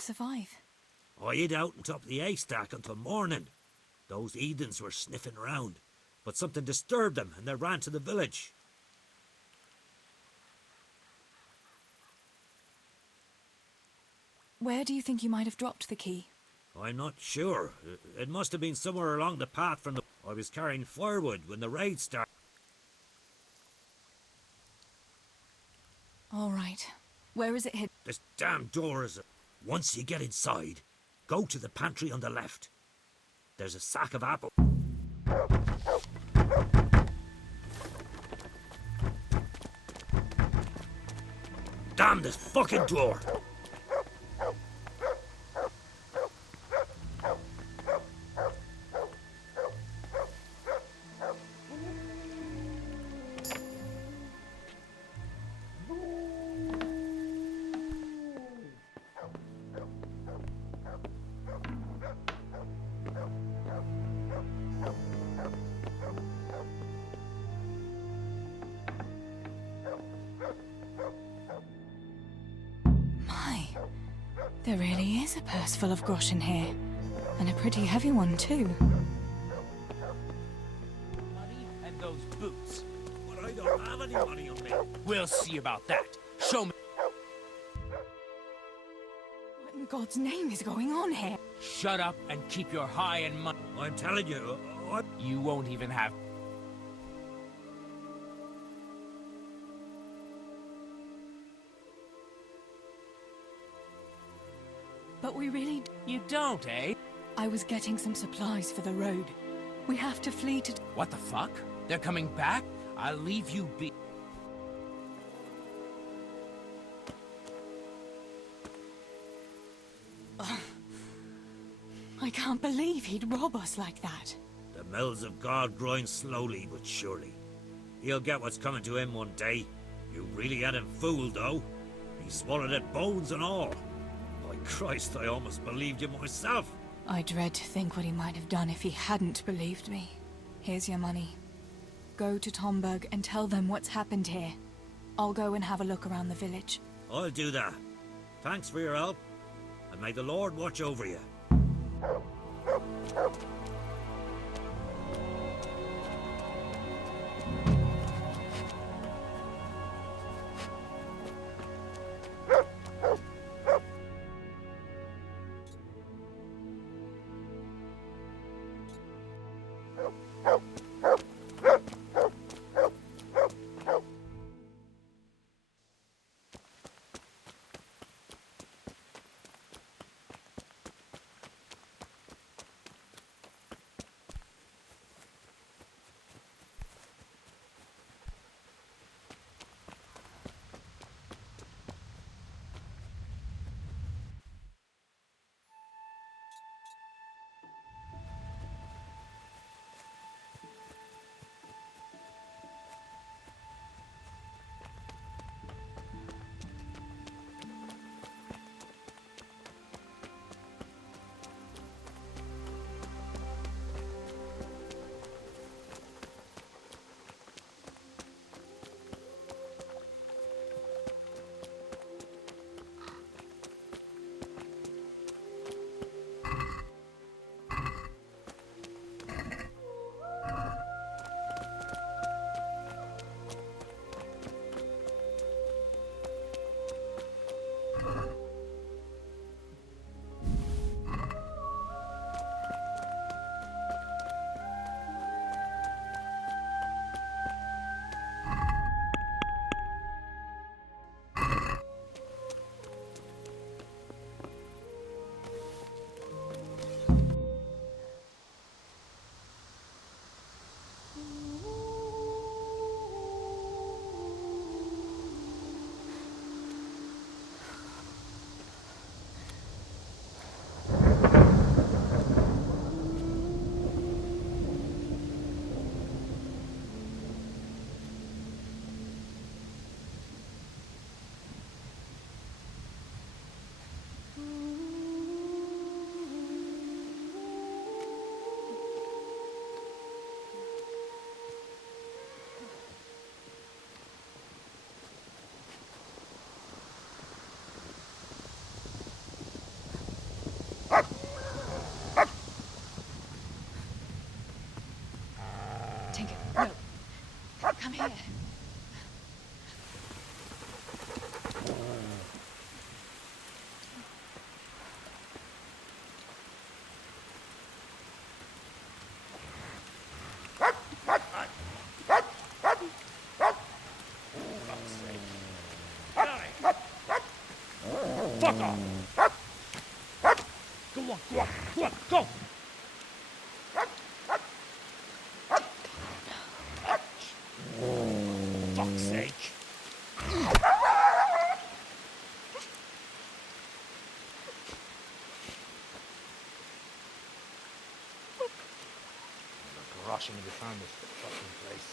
survive? I hid out on top of the haystack until morning. Those heathens were sniffing around, but something disturbed them and they ran to the village. Where do you think you might have dropped the key? I'm not sure. It must have been somewhere along the path from the... I was carrying firewood when the raid started. All right. Where is it hidden? This damn door is... Once you get inside, go to the pantry on the left. There's a sack of apples. Damn this fucking door! My, there really is a purse full of groschen here. And a pretty heavy one, too. Money and those boots. But I don't have any money on me. We'll see about that. Show me. What in God's name is going on here? Shut up and keep your high and money. I'm telling you, You won't even have... But we really... You don't, eh? I was getting some supplies for the road. We have to flee to... What the fuck? They're coming back? I'll leave you be. I can't believe he'd rob us like that. the mills of God grind slowly but surely. He'll get what's coming to him one day. You really had him fooled, though. He swallowed it, bones and all. My Christ, I almost believed you myself. I dread to think what he might have done if he hadn't believed me. Here's your money. Go to Tomberg and tell them what's happened here. I'll go and have a look around the village. I'll do that. Thanks for your help, and may the Lord watch over you. Fuck off! Go on, go on, go on, go! Fuck's sake! Rushing to find this fucking place.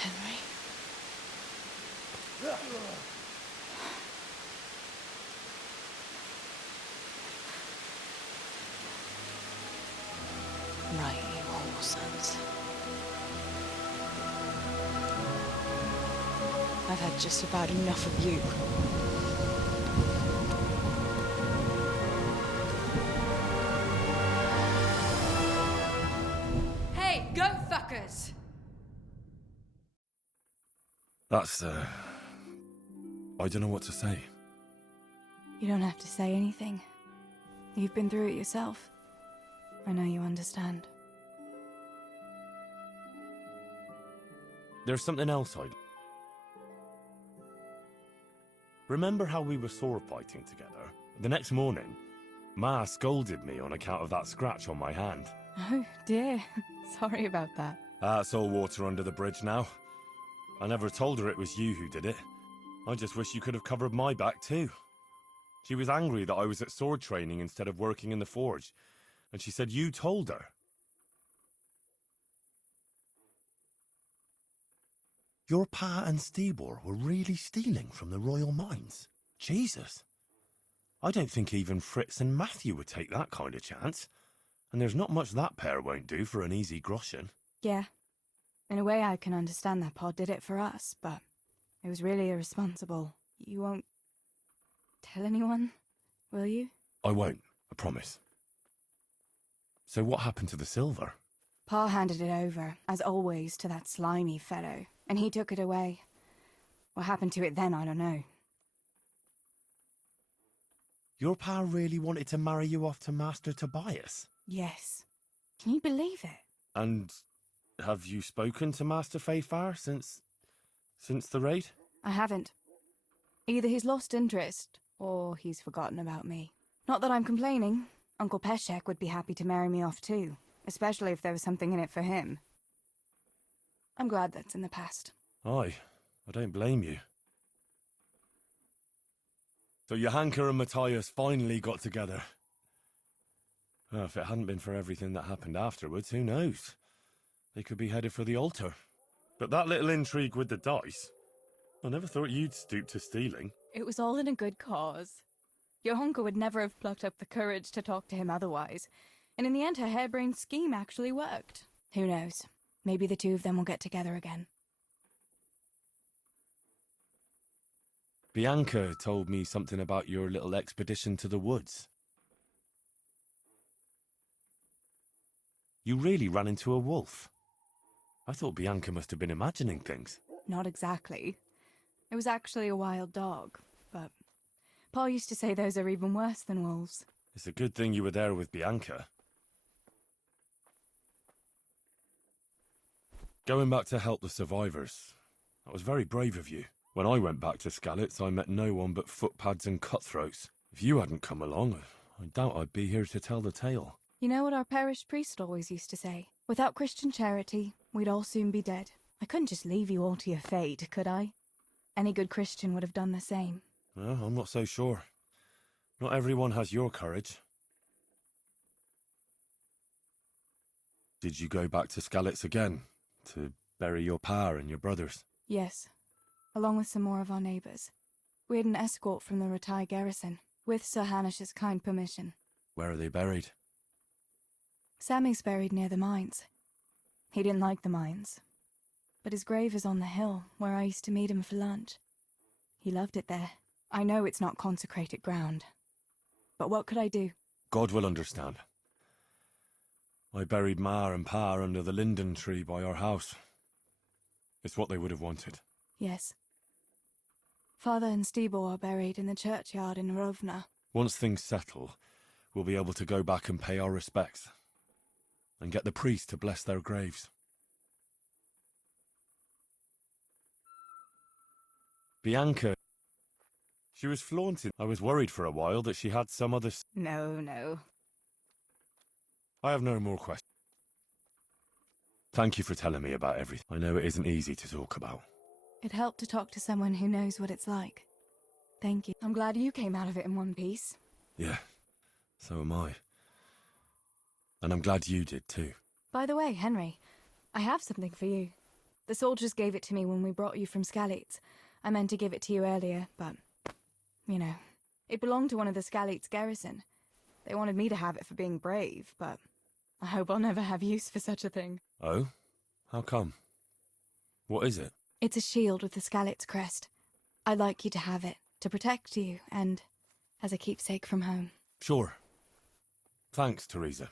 Henry? Right, you whole sons. I've had just about enough of you. Hey, go fuckers! That's, I don't know what to say. You don't have to say anything. You've been through it yourself. I know you understand. There's something else I'd... Remember how we were sword fighting together? The next morning, Ma scolded me on account of that scratch on my hand. Oh, dear. Sorry about that. That's all water under the bridge now. I never told her it was you who did it. I just wish you could have covered my back too. She was angry that I was at sword training instead of working in the forge, and she said you told her. Your pa and Stibor were really stealing from the royal mines? Jesus. I don't think even Fritz and Matthew would take that kind of chance. And there's not much that pair won't do for an easy groschen. Yeah. In a way, I can understand that Pa did it for us, but it was really irresponsible. You won't tell anyone, will you? I won't, I promise. So what happened to the silver? Pa handed it over, as always, to that slimy fellow, and he took it away. What happened to it then, I don't know. Your pa really wanted to marry you off to Master Tobias? Yes. Can you believe it? And have you spoken to Master Fayfar since the raid? I haven't. Either he's lost interest, or he's forgotten about me. Not that I'm complaining. Uncle Peshek would be happy to marry me off too, especially if there was something in it for him. I'm glad that's in the past. Aye, I don't blame you. So Johanka and Matthias finally got together. Well, if it hadn't been for everything that happened afterwards, who knows? They could be headed for the altar. But that little intrigue with the dice, I never thought you'd stoop to stealing. It was all in a good cause. Johanka would never have plucked up the courage to talk to him otherwise, and in the end her harebrained scheme actually worked. Who knows? Maybe the two of them will get together again. Bianca told me something about your little expedition to the woods. You really ran into a wolf. I thought Bianca must have been imagining things. Not exactly. It was actually a wild dog, but Pa used to say those are even worse than wolves. It's a good thing you were there with Bianca. Going back to help the survivors. That was very brave of you. When I went back to Skalitz, I met no one but footpads and cutthroats. If you hadn't come along, I doubt I'd be here to tell the tale. You know what our parish priest always used to say? Without Christian charity, we'd all soon be dead. I couldn't just leave you all to your fate, could I? Any good Christian would have done the same. Well, I'm not so sure. Not everyone has your courage. Did you go back to Skalitz again? To bury your pa and your brothers? Yes, along with some more of our neighbours. We had an escort from the Rattay garrison, with Sir Hanish's kind permission. Where are they buried? Sammy's buried near the mines. He didn't like the mines, but his grave is on the hill where I used to meet him for lunch. He loved it there. I know it's not consecrated ground, but what could I do? God will understand. I buried Ma and Pa under the linden tree by our house. It's what they would have wanted. Yes. Father and Stebo are buried in the churchyard in Rovna. Once things settle, we'll be able to go back and pay our respects. And get the priest to bless their graves. Bianca. She was flaunting. I was worried for a while that she had some other... No. I have no more questions. Thank you for telling me about everything. I know it isn't easy to talk about. It helped to talk to someone who knows what it's like. Thank you. I'm glad you came out of it in one piece. Yeah, so am I. And I'm glad you did too. By the way, Henry, I have something for you. The soldiers gave it to me when we brought you from Skalitz. I meant to give it to you earlier, but, you know, it belonged to one of the Skalitz garrison. They wanted me to have it for being brave, but I hope I'll never have use for such a thing. Oh? How come? What is it? It's a shield with the Skalitz crest. I'd like you to have it, to protect you, and as a keepsake from home. Sure. Thanks, Teresa.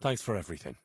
Thanks for everything.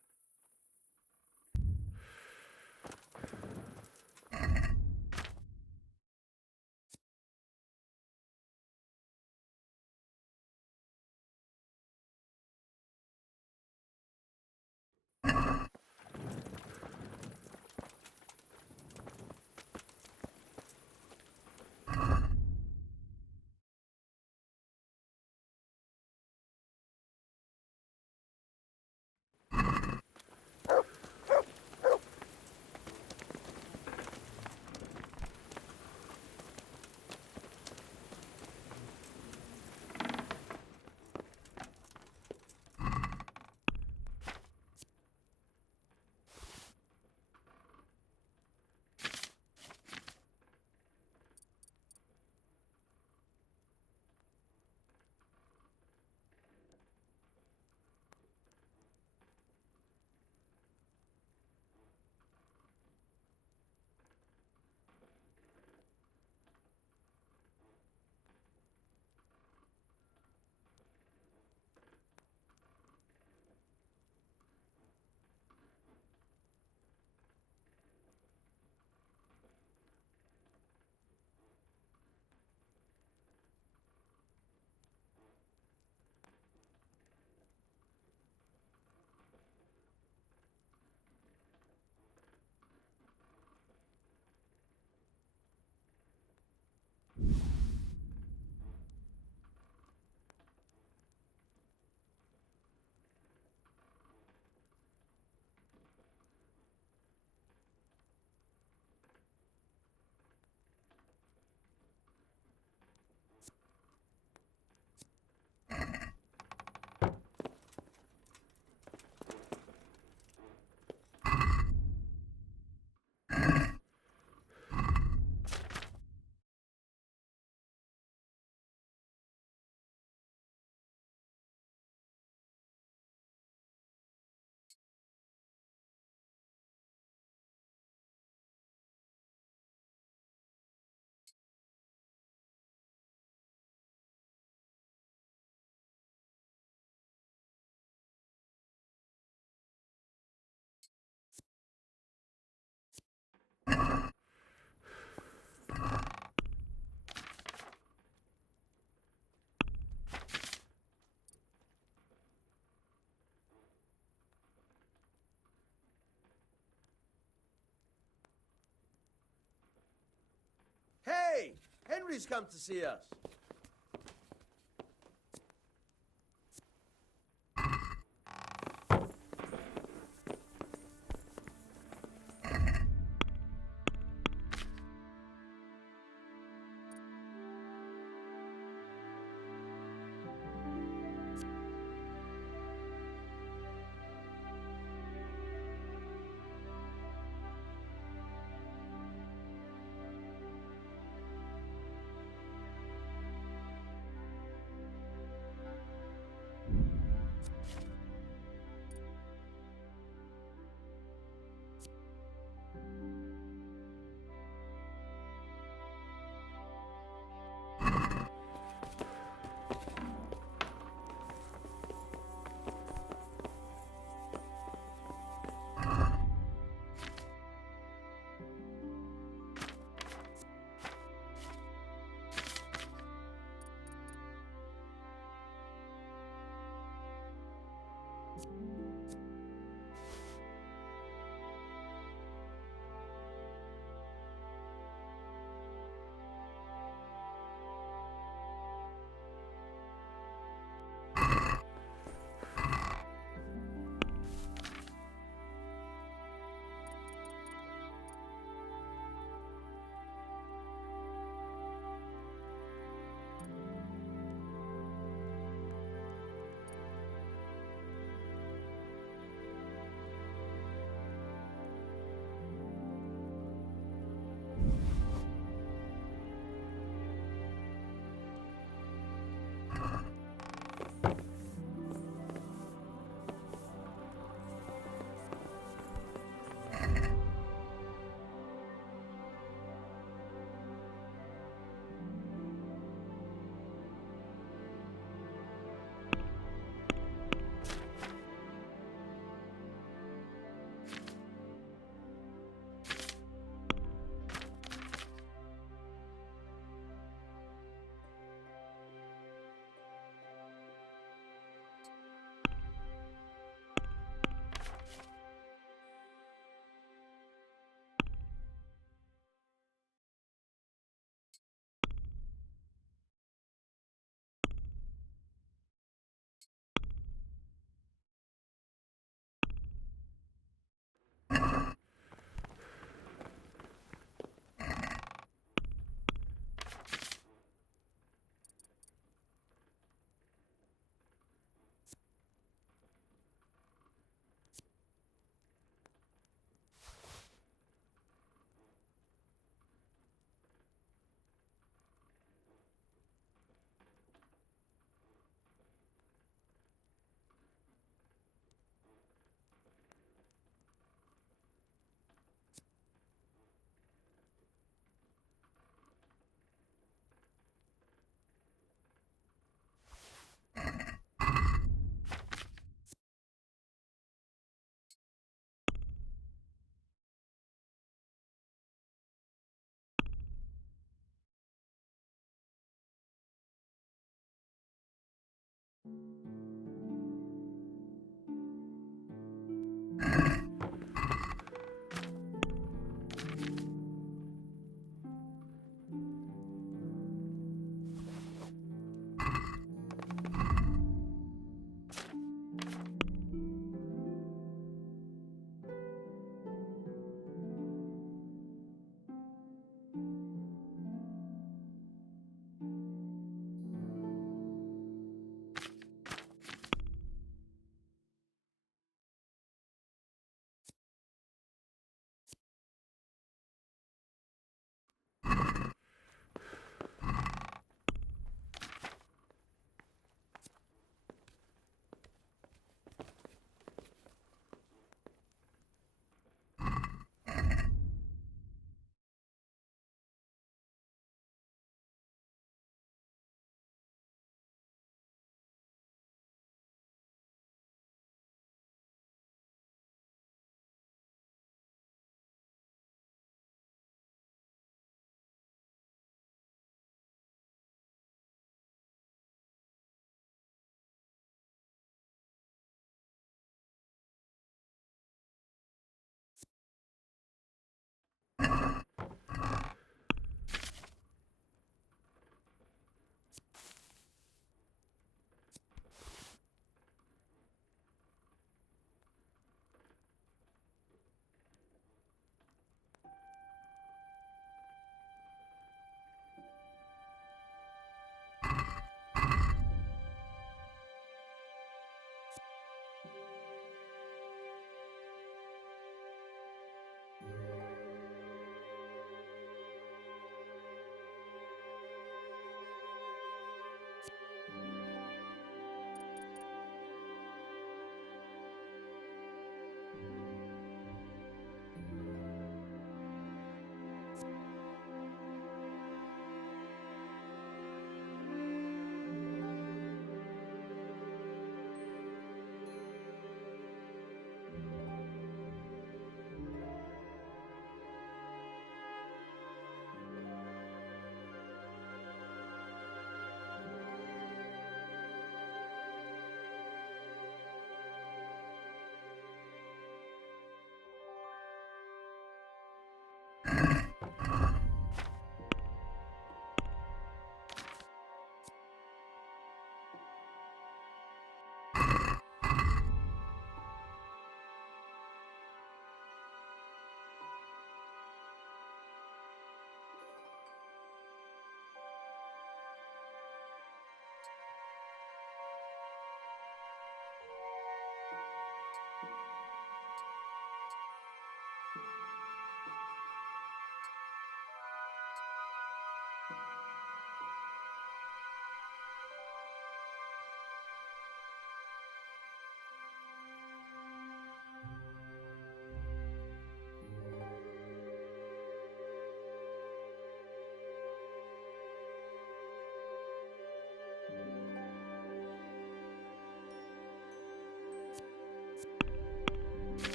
Somebody's come to see us.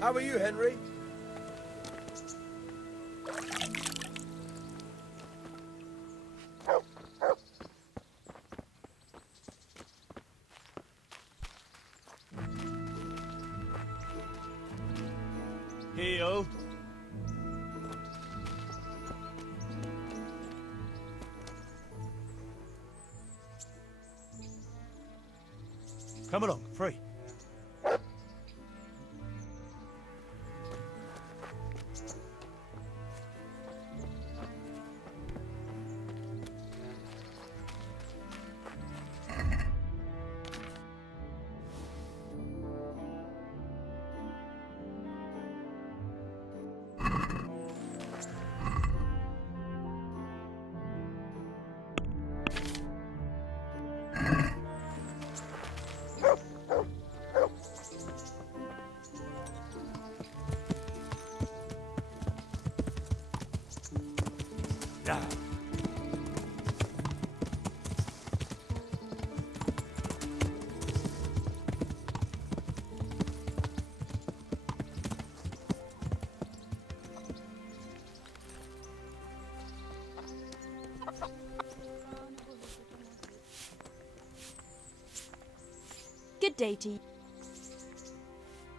How are you, Henry? Heel. Come along, free. Yeah. Good day to you.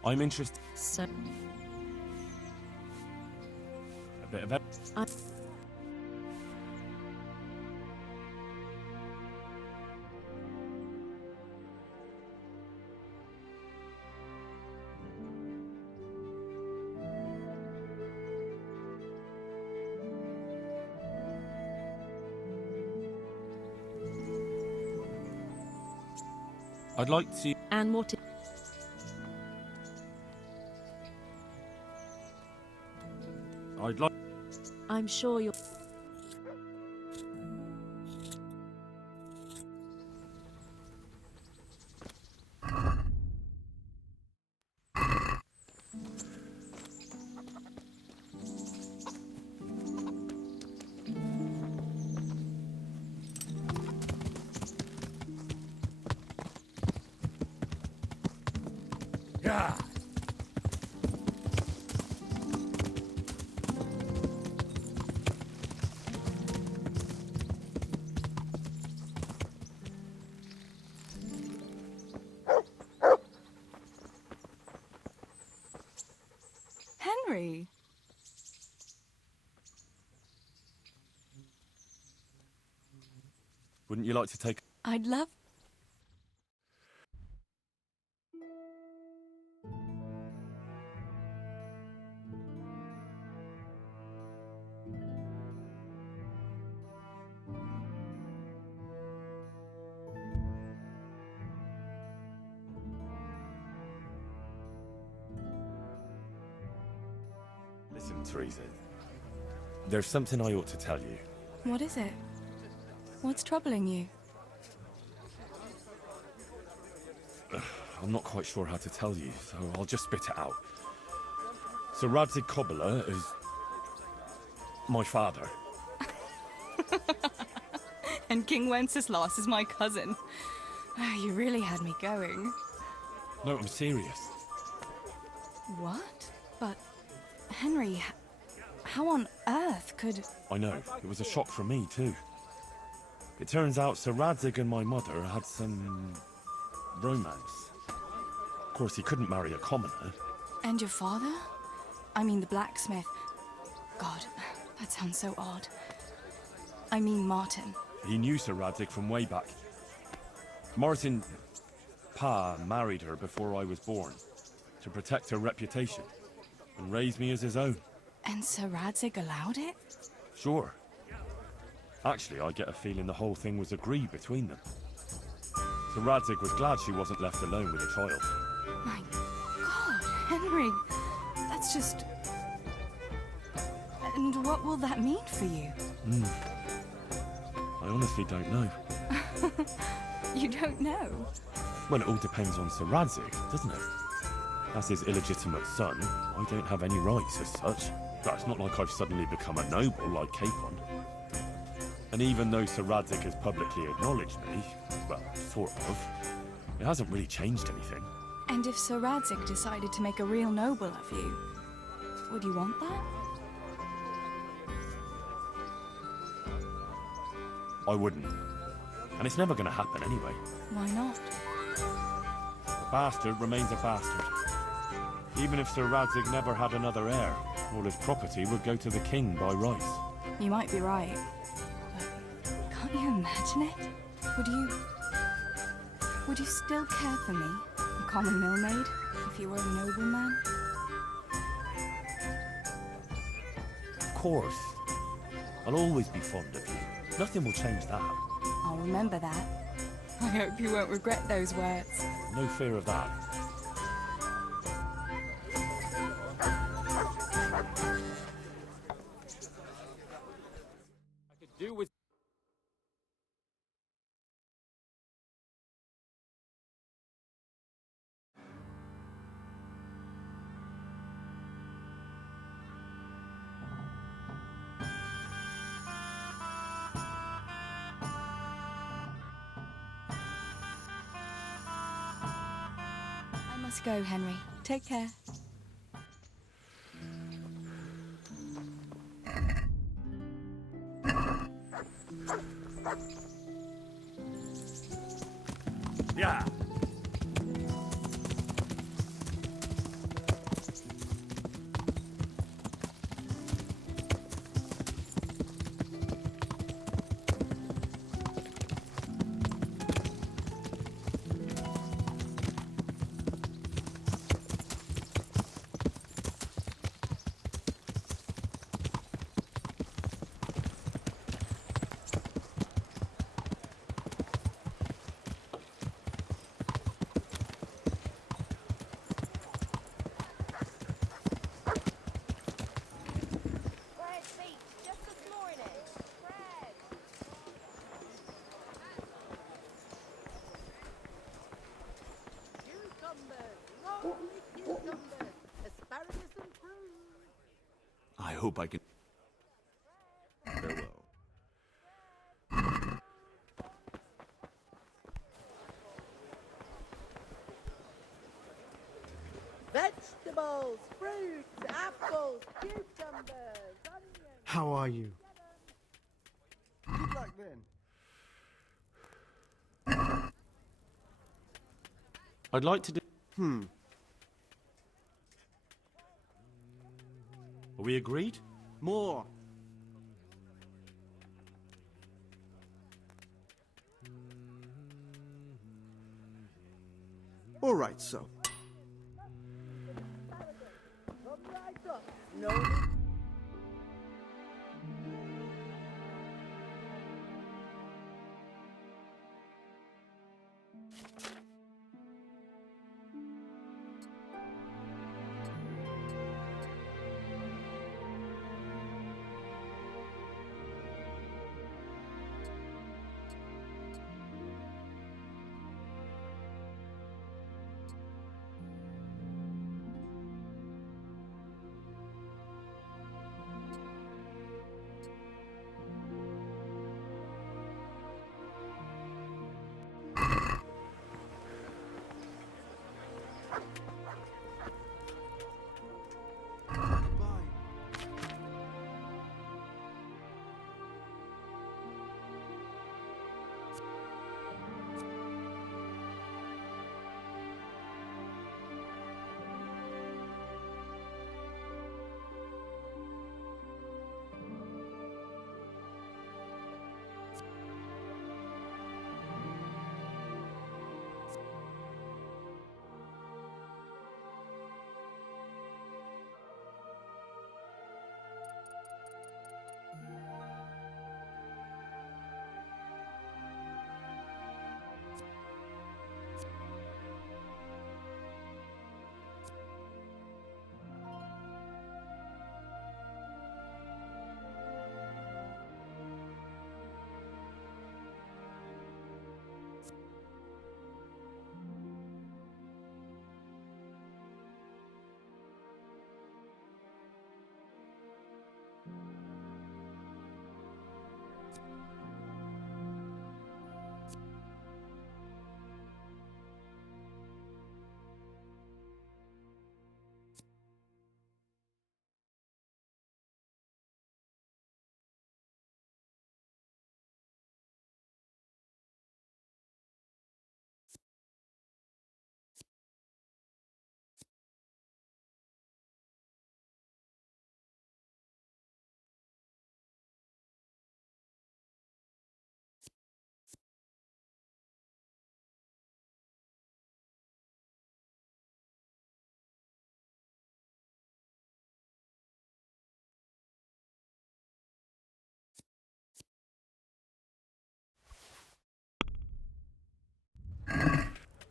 I'm interested. So, A bit of I'd like to. and what? I'd like. I'm sure you're. Yeah. Henry! Wouldn't you like to take? I'd love. Listen, Teresa. There's something I ought to tell you. What is it? What's troubling you? I'm not quite sure how to tell you, so I'll just spit it out. Sir Radzig Kobyla is my father. And King Wenceslas is my cousin. You really had me going. No, I'm serious. What? But, Henry, how on earth could... I know, it was a shock for me too. It turns out Sir Radzig and my mother had some romance. Of course, he couldn't marry a commoner. And your father? I mean the blacksmith. God, that sounds so odd. I mean Martin. He knew Sir Radzig from way back. Martin, Pa, married her before I was born to protect her reputation and raise me as his own. And Sir Radzig allowed it? Sure. Actually, I get a feeling the whole thing was agreed between them. Sir Radzig was glad she wasn't left alone with a child. My God, Henry, that's just... And what will that mean for you? I honestly don't know. You don't know? Well, it all depends on Sir Radzig, doesn't it? As his illegitimate son, I don't have any rights as such. But it's not like I've suddenly become a noble like Capon. And even though Sir Radzig has publicly acknowledged me, well, sort of, it hasn't really changed anything. And if Sir Radzig decided to make a real noble of you, would you want that? I wouldn't. And it's never gonna happen anyway. Why not? A bastard remains a bastard. Even if Sir Radzig never had another heir, all his property would go to the king by rights. You might be right. But can't you imagine it? Would you still care for me, a common millmaid, if you were a nobleman? Of course. I'll always be fond of you. Nothing will change that. I'll remember that. I hope you won't regret those words. No fear of that. I must go, Henry. Take care. Yeah. I hope I can. Farewell. Vegetables, fruits, apples, cucumbers, onions. How are you? Good luck then. I'd like to do... Are we agreed? More. All right, so. Come right up. No need.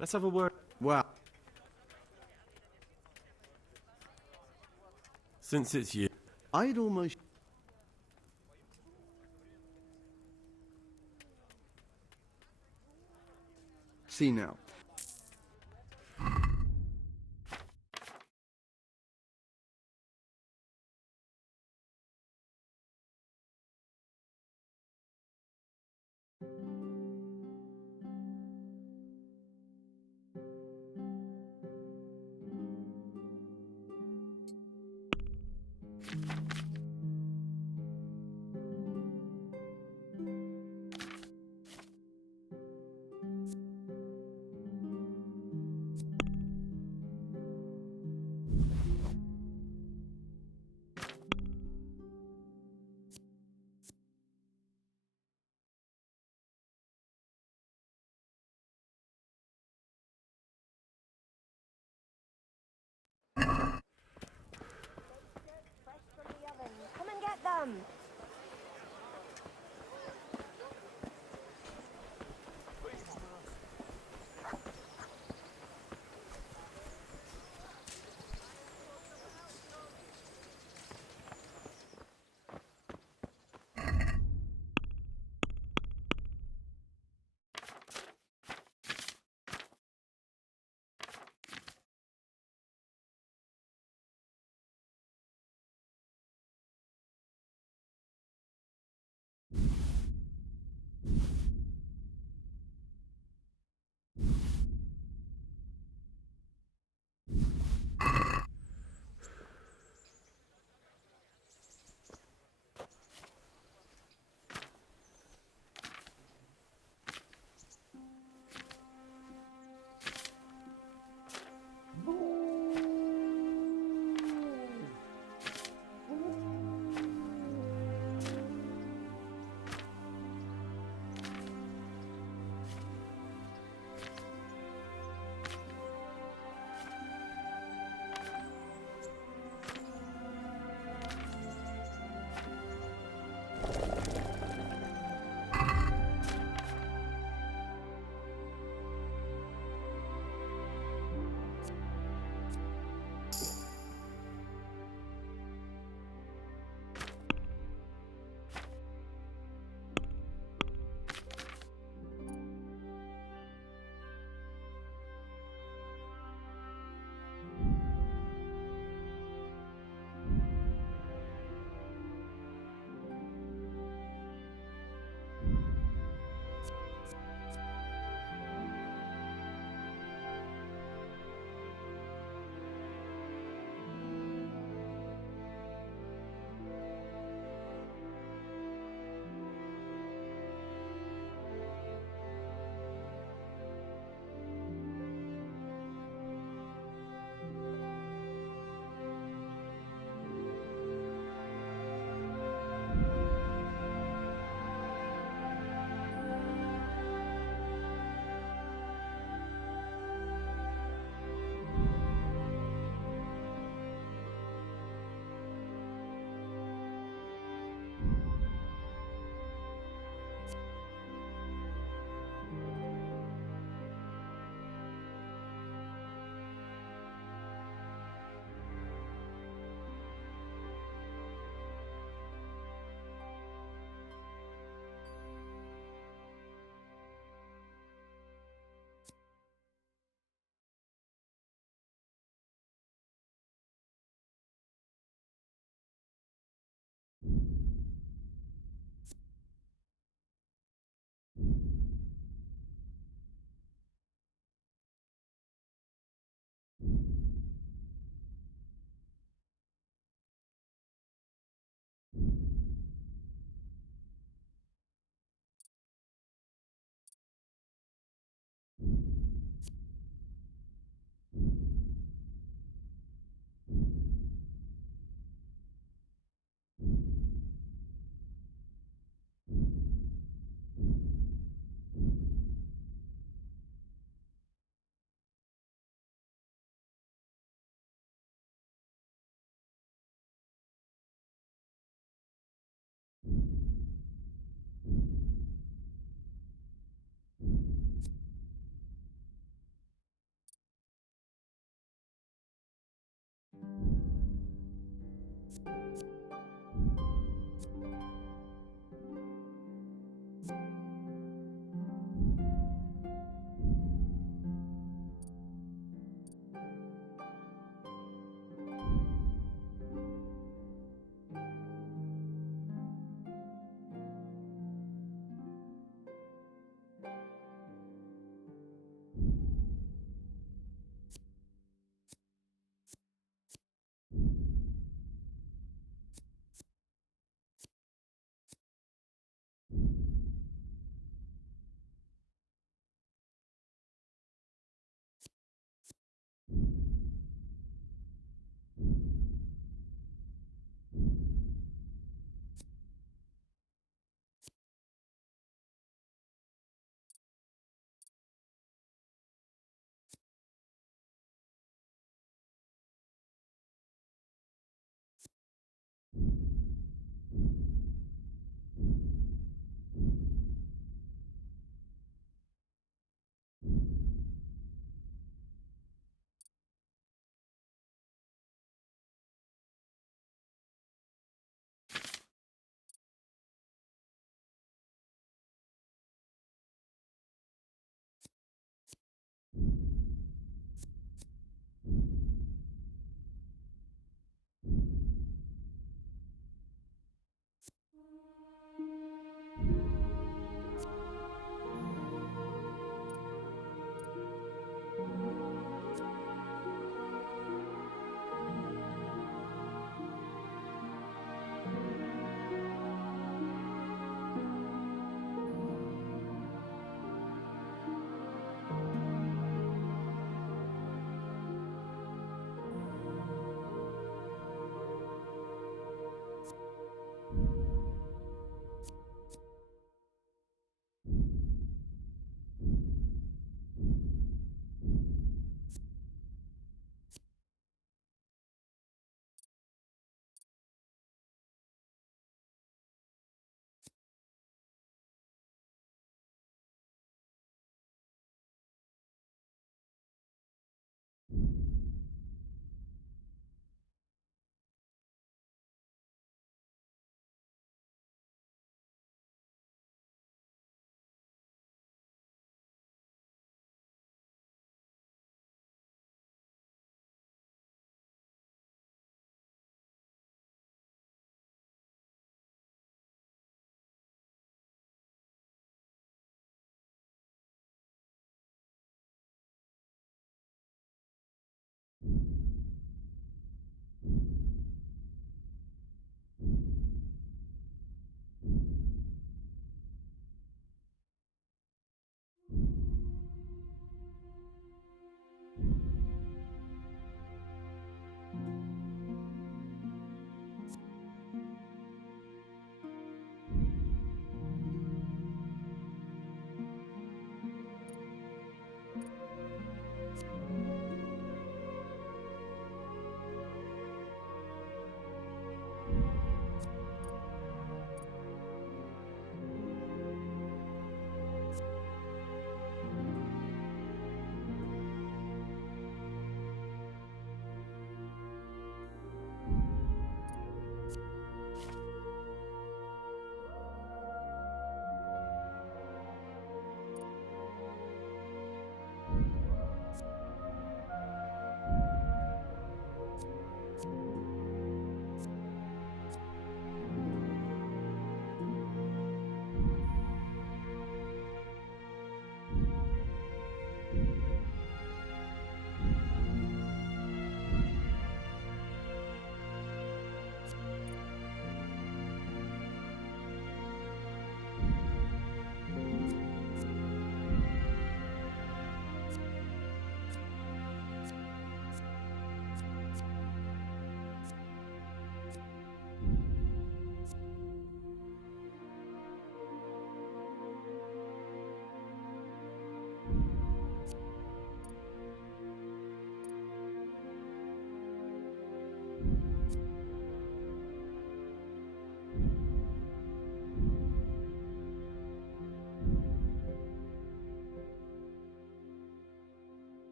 Let's have a word. Well, Since it's you. I'd almost... See now. Come and get them!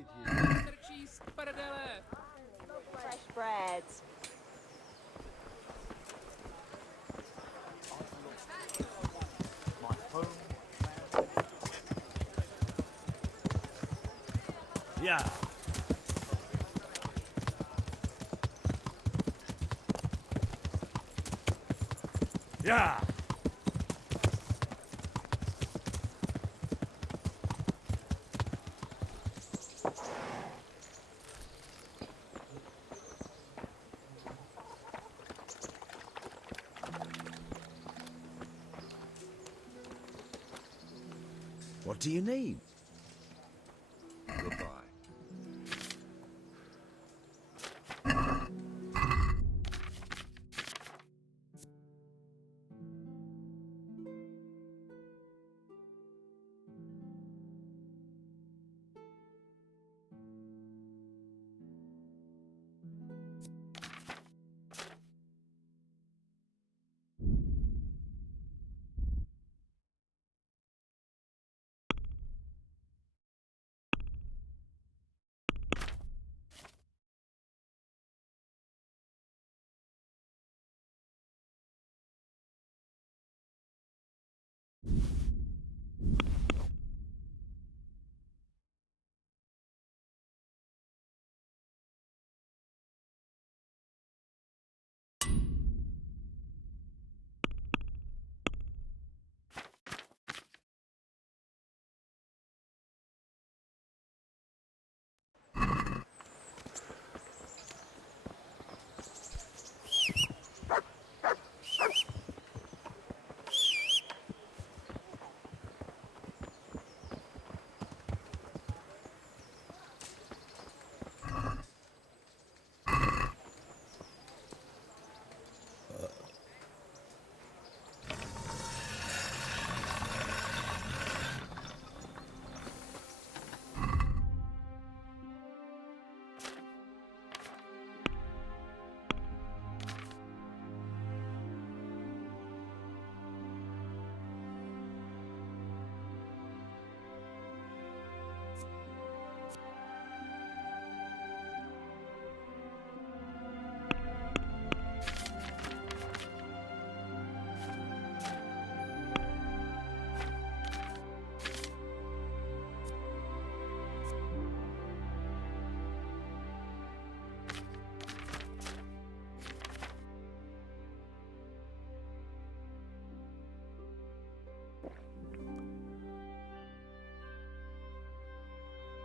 with you. Fresh bread. Yeah. Yeah. What do you need?